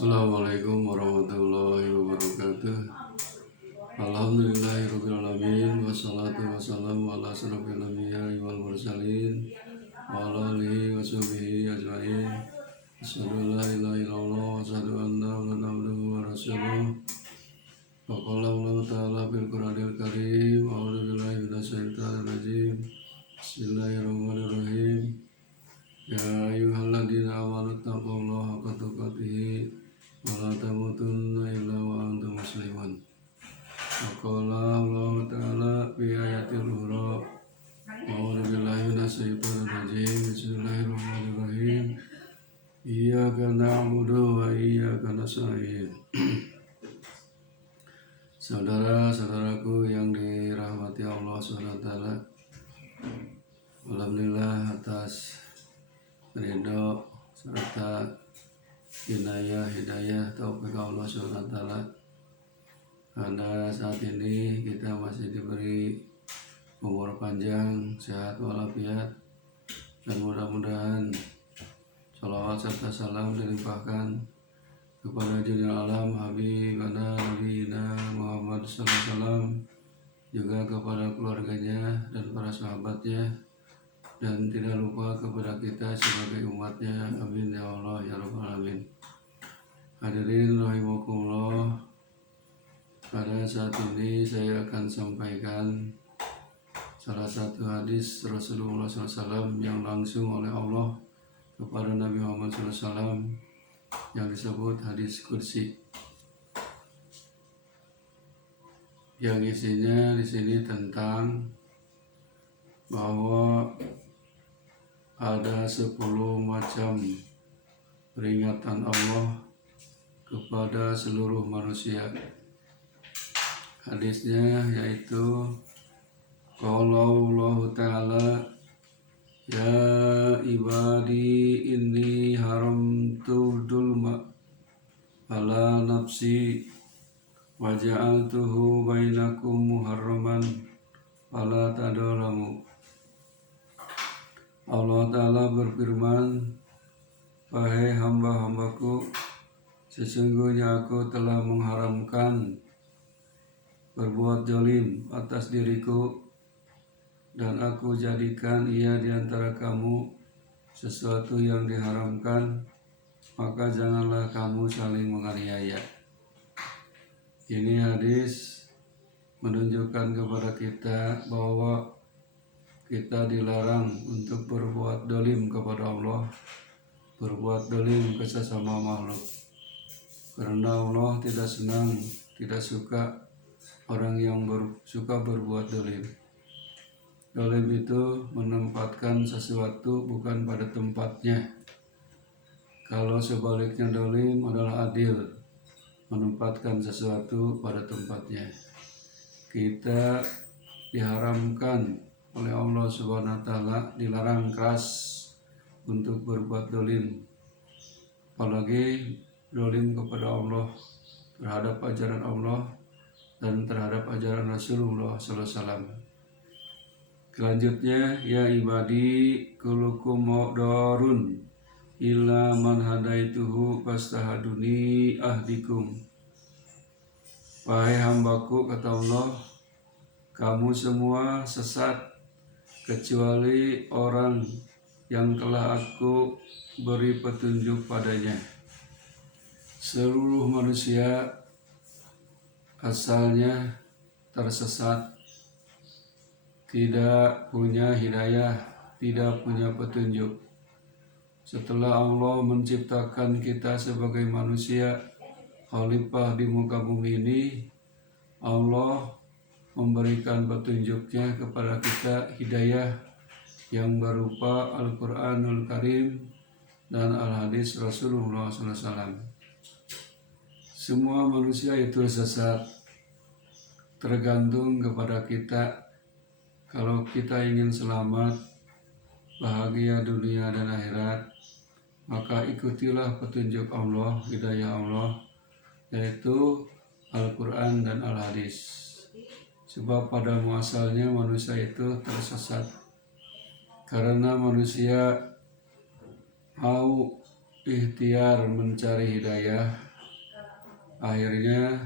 Assalamualaikum warahmatullahi wabarakatuh. Alhamdulillahirrahmanirrahim. Wassalatu wassalamu ala asrafil anbiya'i wal mursalin wa ala alihi wa sahbihi ajma'in. Asyhadu an la ilaha illallah wa asyhadu anna Muhammadan abduhu wa rasuluh. Wa qala Allah ta'ala fil Qur'anil Karim. A'udzu billahi minasyaitonir rajim. Bismillahirrahmanirrahim. Ya ayyuhalladzina amanu taqullaha haqqa tuqatih wa la tamutunna illa wa antum muslimun. Wa qala Allah ta'ala fi ayatil ukhra. A'udzu billahi minasyaitonir rajim. Bismillahirrahmanirrahim. Iyyaka na'budu wa iyyaka nasta'in. Saudara-saudaraku yang dirahmati Allah SWT, alhamdulillah atas ridho serta hidayah taufik Allah SWT, pada saat ini kita masih diberi umur panjang, sehat walafiat, dan mudah-mudahan sholawat serta salam dilimpahkan kepada junjungan alam Habibana Nabiyina Muhammad SAW, juga kepada keluarganya dan para sahabatnya, dan tidak lupa kepada kita sebagai umatnya. Amin ya Allah ya Rabbal Alamin. Hadirin rahimakumullah, pada saat ini saya akan sampaikan salah satu hadis Rasulullah SAW yang langsung oleh Allah kepada Nabi Muhammad SAW, yang disebut hadis Qudsi, yang isinya di sini tentang bahwa ada 10 macam peringatan Allah kepada seluruh manusia. Hadisnya yaitu Qala Allah Ta'ala, ya ibadi inni haramtu dzulma ala nafsi wa ja'altuhu bainakum muharraman fala tadzalamu. Allah Ta'ala berfirman, wahai hamba-hambaku, sesungguhnya aku telah mengharamkan berbuat zalim atas diriku, dan aku jadikan ia di antara kamu sesuatu yang diharamkan, maka janganlah kamu saling menganiaya. Ini hadis menunjukkan kepada kita bahwa kita dilarang untuk berbuat zalim kepada Allah, berbuat zalim ke sesama makhluk, karena Allah tidak senang, tidak suka orang yang suka berbuat zalim. Zalim itu menempatkan sesuatu bukan pada tempatnya. Kalau sebaliknya zalim adalah adil, menempatkan sesuatu pada tempatnya. Kita diharamkan oleh Allah Subhanahu wa Ta'ala, dilarang keras untuk berbuat zalim, apalagi zalim kepada Allah, terhadap ajaran Allah dan terhadap ajaran Rasulullah SAW. Selanjutnya, ya ibadi kullukum mu'darun illa man hadaituhu fastahaduni ahdikum. Wahai hambaku, kata Allah, kamu semua sesat kecuali orang yang telah aku beri petunjuk padanya. Seluruh manusia asalnya tersesat, tidak punya hidayah, tidak punya petunjuk. Setelah Allah menciptakan kita sebagai manusia khalifah di muka bumi ini, Allah memberikan petunjuknya kepada kita, hidayah yang berupa Al-Quranul Karim dan Al-Hadis Rasulullah SAW. Semua manusia itu sesat, tergantung kepada kita. Kalau kita ingin selamat, bahagia dunia dan akhirat, maka ikutilah petunjuk Allah, hidayah Allah, yaitu Al-Quran dan Al-Hadis. Sebab pada muasalnya manusia itu tersesat, karena manusia mau ikhtiar mencari hidayah, Akhirnya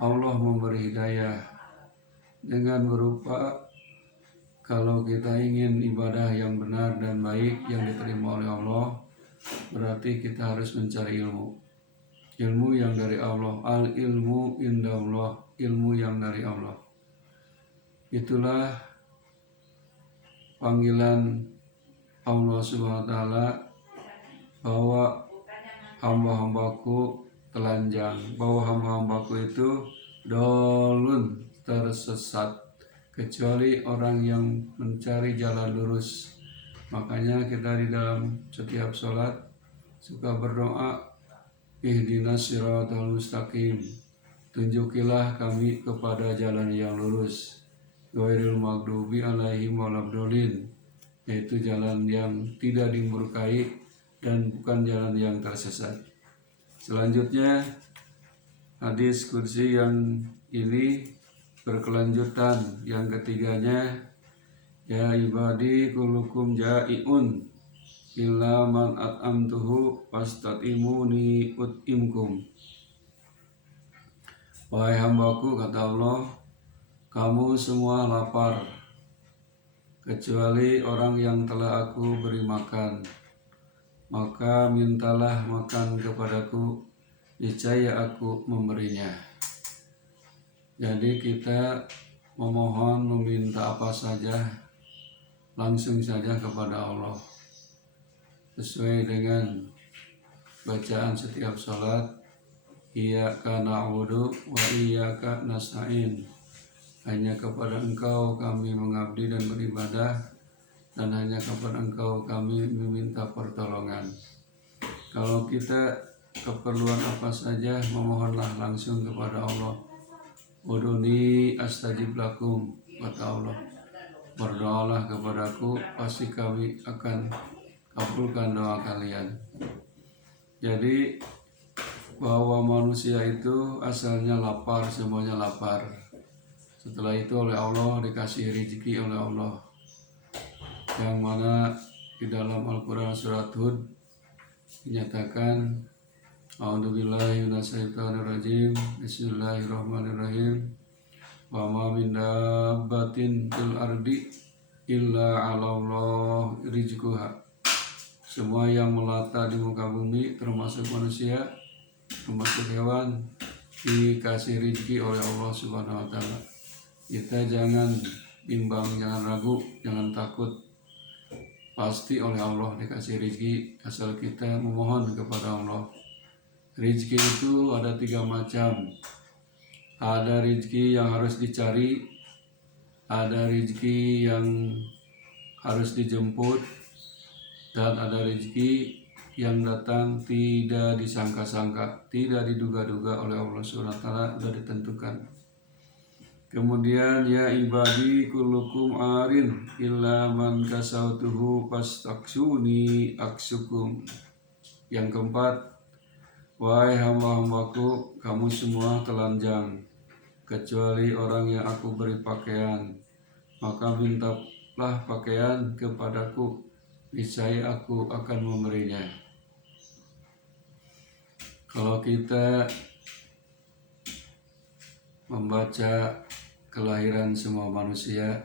Allah memberi hidayah dengan berupa kalau kita ingin ibadah yang benar dan baik yang diterima oleh Allah, berarti kita harus mencari ilmu. Ilmu yang dari Allah, al ilmu indallah, ilmu yang dari Allah. Itulah panggilan Allah Subhanahu wa taala bahwa hamba-hambaku telanjang, bahwa hamba-hambaku itu dolun, tersesat, kecuali orang yang mencari jalan lurus. Makanya kita di dalam setiap sholat suka berdoa, ihdinas siratal mustaqim, tunjukilah kami kepada jalan yang lurus, ghairil maghdubi alaihim waladhdallin, yaitu jalan yang tidak dimurkai dan bukan jalan yang tersesat. Selanjutnya hadis kursi yang ini berkelanjutan. Yang ketiganya, ya ibadi kullukum ja'iun illa man at'amtuhu fastatimuni ut'imkum. Wahai hambaku, kata Allah, kamu semua lapar kecuali orang yang telah aku beri makan, maka mintalah makan kepadaku, niscaya aku memberinya. Jadi kita memohon, meminta apa saja langsung saja kepada Allah sesuai dengan bacaan setiap salat, iyyaka na'budu wa iyyaka nasta'in, hanya kepada Engkau kami mengabdi dan beribadah, dan hanya kepada Engkau kami meminta pertolongan. Kalau kita keperluan apa saja, memohonlah langsung kepada Allah. Uduni astajib lakum, kata Allah, berdoalah kepadaku, pasti kami akan kabulkan doa kalian. Jadi bahwa manusia itu asalnya lapar, semuanya lapar. Setelah itu oleh Allah dikasih rezeki oleh Allah, yang mana di dalam Al-Quran surat Hud dinyatakan, a'udzubillahi minasyaitonirrajim, bismillahirrahmanirrahim, wa ma min dabbatin fil ardi illa 'alallah rizquha. Semua yang melata di muka bumi termasuk manusia, termasuk hewan, dikasih rezeki oleh Allah Subhanahu wa taala. Kita jangan bimbang, jangan ragu, jangan takut. Pasti oleh Allah dikasih rezeki asal kita memohon kepada Allah. Rezeki itu ada 3 macam. Ada rezeki yang harus dicari, ada rezeki yang harus dijemput, dan ada rezeki yang datang tidak disangka-sangka, tidak diduga-duga oleh Allah SWT, sudah ditentukan. Kemudian, ya ibadi kullukum arin illa man kasautuhu fastaksuni aksukum. Yang keempat, wahai hamba-hambaku, kamu semua telanjang kecuali orang yang aku beri pakaian, maka mintalah pakaian kepadaku, niscaya aku akan memberinya. Kalau kita membaca kelahiran semua manusia,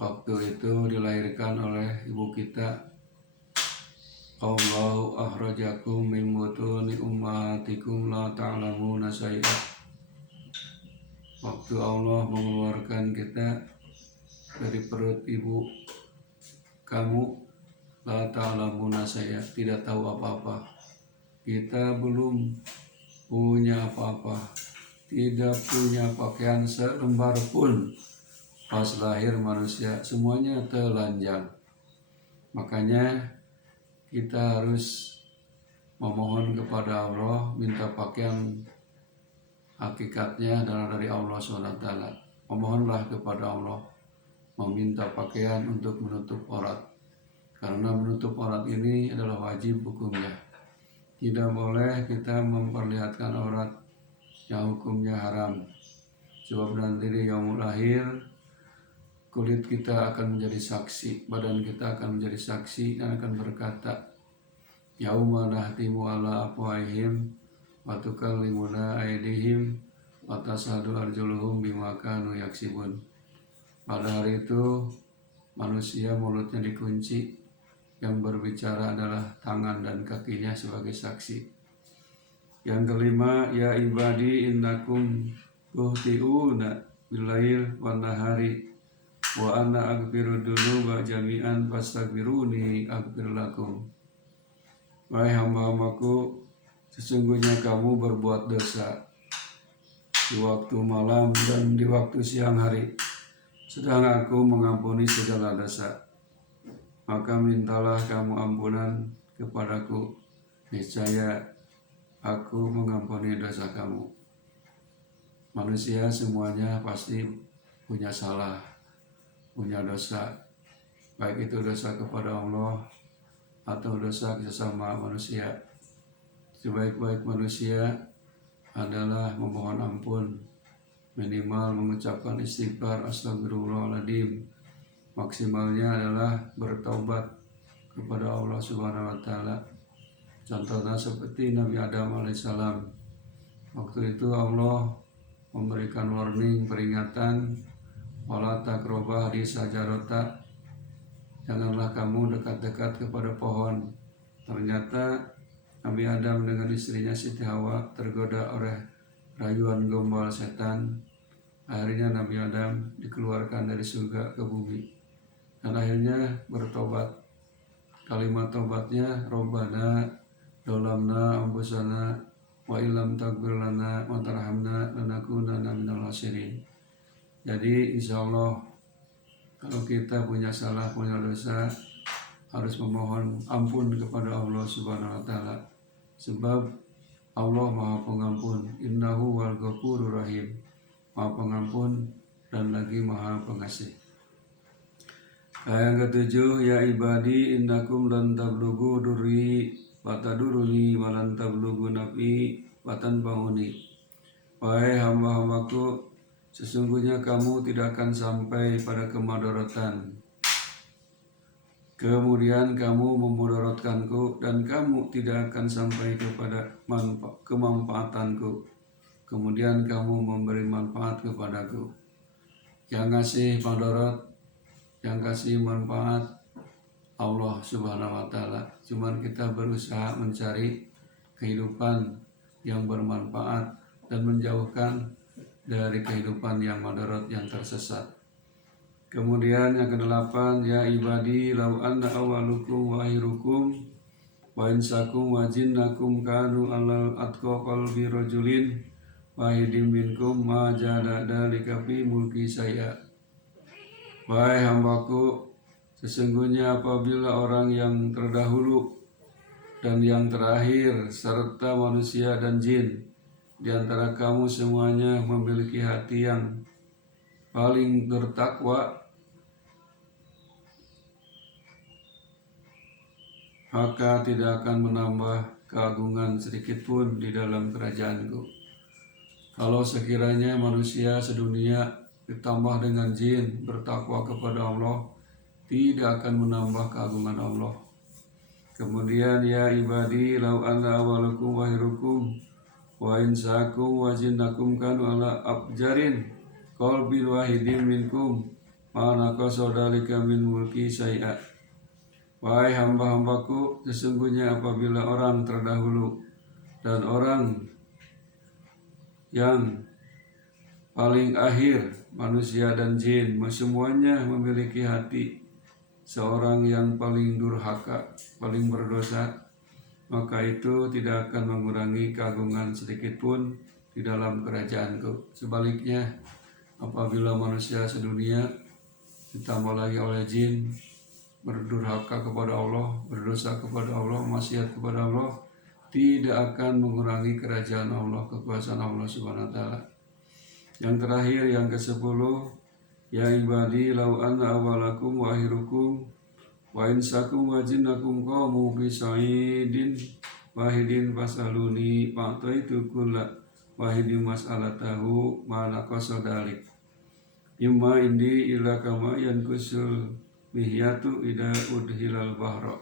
waktu itu dilahirkan oleh ibu kita, Allahu akhrajakum min butuni ummatikum la ta'lamuna syai'an. Waktu Allah mengeluarkan kita dari perut ibu kamu, la ta'lamuna syai'an, tidak tahu apa-apa. Kita belum punya apa-apa, tidak punya pakaian selembar pun. Pas lahir manusia semuanya telanjang. Makanya kita harus memohon kepada Allah, minta pakaian hakikatnya adalah dari Allah SWT. Memohonlah kepada Allah, meminta pakaian untuk menutup aurat, karena menutup aurat ini adalah wajib hukumnya. Tidak boleh kita memperlihatkan aurat yang hukumnya haram, sebab nanti di yaumul akhir kulit kita akan menjadi saksi, badan kita akan menjadi saksi dan akan berkata, yauma nahtimu ala afwahihim wa tukallimuna aydihim wa tashhadu arjuluhum bima kanu yaksibun. Pada hari itu manusia mulutnya dikunci, yang berbicara adalah tangan dan kakinya sebagai saksi. Yang kelima, ya ibadi innakum tuhti'una bilail wan nahari wa ana aghfiru dzunuba jami'an fastaghfiruni aghfir lakum. Wahai hamba-hambaku, sesungguhnya kamu berbuat dosa di waktu malam dan di waktu siang hari, sedang aku mengampuni segala dosa. Maka mintalah kamu ampunan kepadaku, niscaya aku mengampuni dosa kamu. Manusia semuanya pasti punya salah, punya dosa, baik itu dosa kepada Allah atau dosa sesama manusia. Sebaik-baik manusia adalah memohon ampun, minimal mengucapkan istighfar astagfirullahaladzim. Maksimalnya adalah bertaubat kepada Allah Subhanahu wa taala. Contohnya seperti Nabi Adam alaihissalam. Waktu itu Allah memberikan warning, peringatan, wala taqrabah hadis sajarata, janganlah kamu dekat-dekat kepada pohon. Ternyata Nabi Adam dengan istrinya Siti Hawa tergoda oleh rayuan gombal setan. Akhirnya Nabi Adam dikeluarkan dari surga ke bumi, dan akhirnya bertobat. Kalimat tobatnya, Rabbana dolamna ambusana wa ilam taghfir lana wa tarhamna lanakunanna minal khasirin. Jadi insya Allah kalau kita punya salah, punya dosa, harus memohon ampun kepada Allah Subhanahu wa taala. Sebab Allah Maha Pengampun, innahu wal ghafurur rahim. Maha Pengampun dan lagi Maha Pengasih. Yang ketujuh, ya ibadi innakum lan tablughu durri wa taduruni wa lan tablughu nafi wa tanfa'uni. Wahai hamba-hambaku, sesungguhnya kamu tidak akan sampai pada kemadharatan. Kemudian kamu memudaratkanku, dan kamu tidak akan sampai kepada kemanfaatanku. Kemudian kamu memberi manfaat kepadaku. Yang ngasih madarat, yang kasih manfaat Allah Subhanahu wa taala. Cuman kita berusaha mencari kehidupan yang bermanfaat dan menjauhkan dari kehidupan yang madarat, yang tersesat. Kemudian yang kedelapan, ya ibadi law anna awalukum wa akhirukum wa insakum wa jinnakum kanu alal atqa qalbi rajulin wahidin minkum ma jada dalika fi mulki saya. Wahai hambaku, sesungguhnya apabila orang yang terdahulu dan yang terakhir serta manusia dan jin di antara kamu semuanya memiliki hati yang paling bertakwa, maka tidak akan menambah keagungan sedikit pun di dalam kerajaanku. Kalau sekiranya manusia sedunia ditambah dengan jin bertakwa kepada Allah, tidak akan menambah keagungan Allah. Kemudian ya ibadi law anna awalakum wa akhirukum wa insakum wa jinnakum kanu ala abjarin qalbin wahidin minkum ma naqasa dzalika min mulki syai'a. Wahai hamba-hambaku, sesungguhnya apabila orang terdahulu dan orang yang paling akhir, manusia dan jin, semuanya memiliki hati seorang yang paling durhaka, paling berdosa, maka itu tidak akan mengurangi keagungan sedikit pun di dalam kerajaanku. Sebaliknya, apabila manusia sedunia ditambah lagi oleh jin berdurhaka kepada Allah, berdosa kepada Allah, maksiat kepada Allah, tidak akan mengurangi kerajaan Allah, kekuasaan Allah Subhanahu wa taala. Yang terakhir, yang ke-10, ya ibadi law anna awalakum wa akhirukum wa insakum wa jinnakum qamu bi sa'idin wahidin fasaluni fa'taitu kulla wahidin mas'alatahu ma naqasa dalik imma indi illa kama yankusul mihyatu ida udhilal bahra.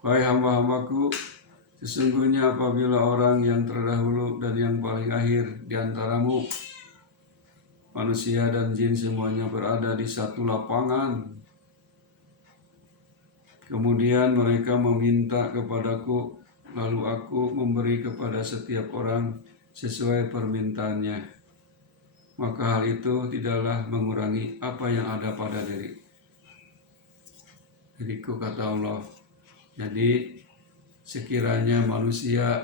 Wahai hamba-hambaku, Sesungguhnya apabila orang yang terdahulu dan yang paling akhir di antaramu, manusia dan jin semuanya berada di satu lapangan, kemudian mereka meminta kepadaku, lalu aku memberi kepada setiap orang sesuai permintaannya, maka hal itu tidaklah mengurangi apa yang ada pada diriku, kata Allah. Jadi sekiranya manusia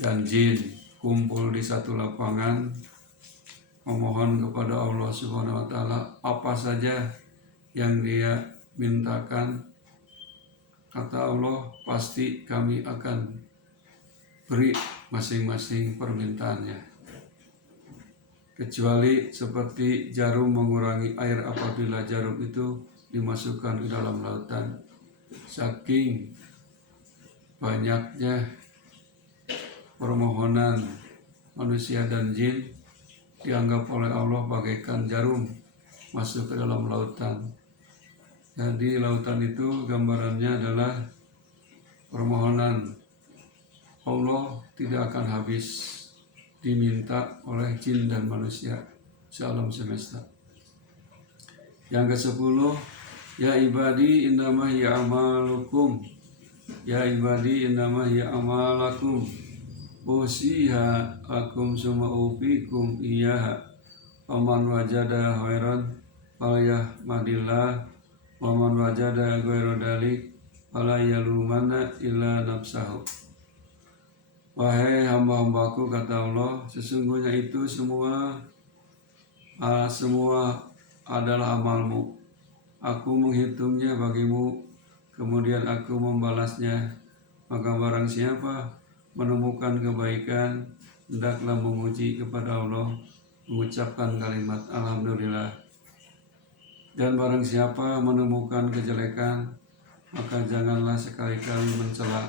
dan jin kumpul di satu lapangan memohon kepada Allah Subhanahu wa taala apa saja yang dia mintakan, kata Allah, pasti kami akan beri masing-masing permintaannya, kecuali seperti jarum mengurangi air apabila jarum itu dimasukkan ke dalam lautan. Saking banyaknya permohonan manusia dan jin, dianggap oleh Allah bagaikan jarum masuk ke dalam lautan. Jadi lautan itu gambarannya adalah permohonan Allah tidak akan habis diminta oleh jin dan manusia sealam semesta. Yang ke-10, ya ibadi innama hiya amalukum, ya ibadi innama hiya amalakum usiha lakum summa ufikum iyaha waman wajada khairan falyahmadillah waman wajada ghairu dalik fala yalumanna illa nafsahu. Wahai hamba-hambaku, kata Allah, sesungguhnya itu semua adalah amalmu. Aku menghitungnya bagimu, kemudian aku membalasnya. Maka barang siapa menemukan kebaikan, hendaklah memuji kepada Allah, mengucapkan kalimat Alhamdulillah. Dan barang siapa menemukan kejelekan, maka janganlah sekali-kali mencela,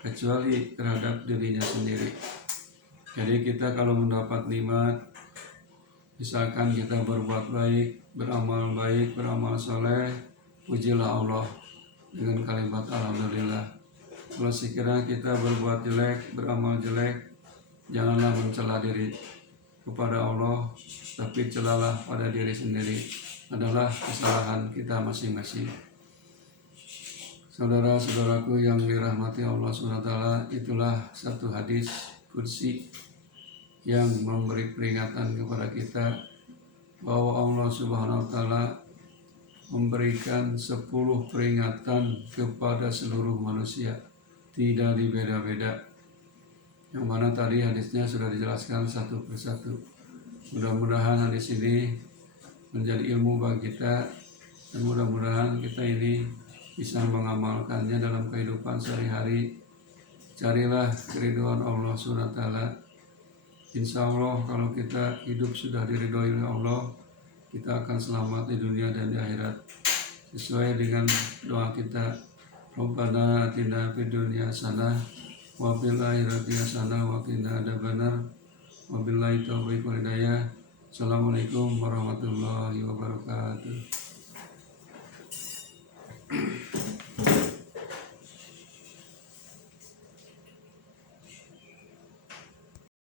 kecuali terhadap dirinya sendiri. Jadi kita kalau mendapat nikmat, misalkan kita berbuat baik, beramal baik, beramal soleh, pujilah Allah dengan kalimat Alhamdulillah. Kalau sekiranya kita berbuat jelek, beramal jelek, janganlah mencela diri kepada Allah, tapi celalah pada diri sendiri, adalah kesalahan kita masing-masing. Saudara-saudaraku yang dirahmati Allah SWT, itulah satu hadis qudsi yang memberi peringatan kepada kita bahwa Allah Subhanahu wa taala memberikan 10 peringatan kepada seluruh manusia, tidak dibeda-beda. Yang mana tadi hadisnya sudah dijelaskan satu persatu. Mudah-mudahan hadis ini menjadi ilmu bagi kita, dan mudah-mudahan kita ini bisa mengamalkannya dalam kehidupan sehari-hari. Carilah keridhaan Allah SWT. Insya Allah kalau kita hidup sudah diridhoi oleh Allah, kita akan selamat di dunia dan di akhirat. Sesuai dengan doa kita, Rabbana atina fid dunya hasanah wa fil akhirati hasanah wa qina adzabannar. Wabillahi taufiq wal hidayah. Assalamualaikum warahmatullahi wabarakatuh.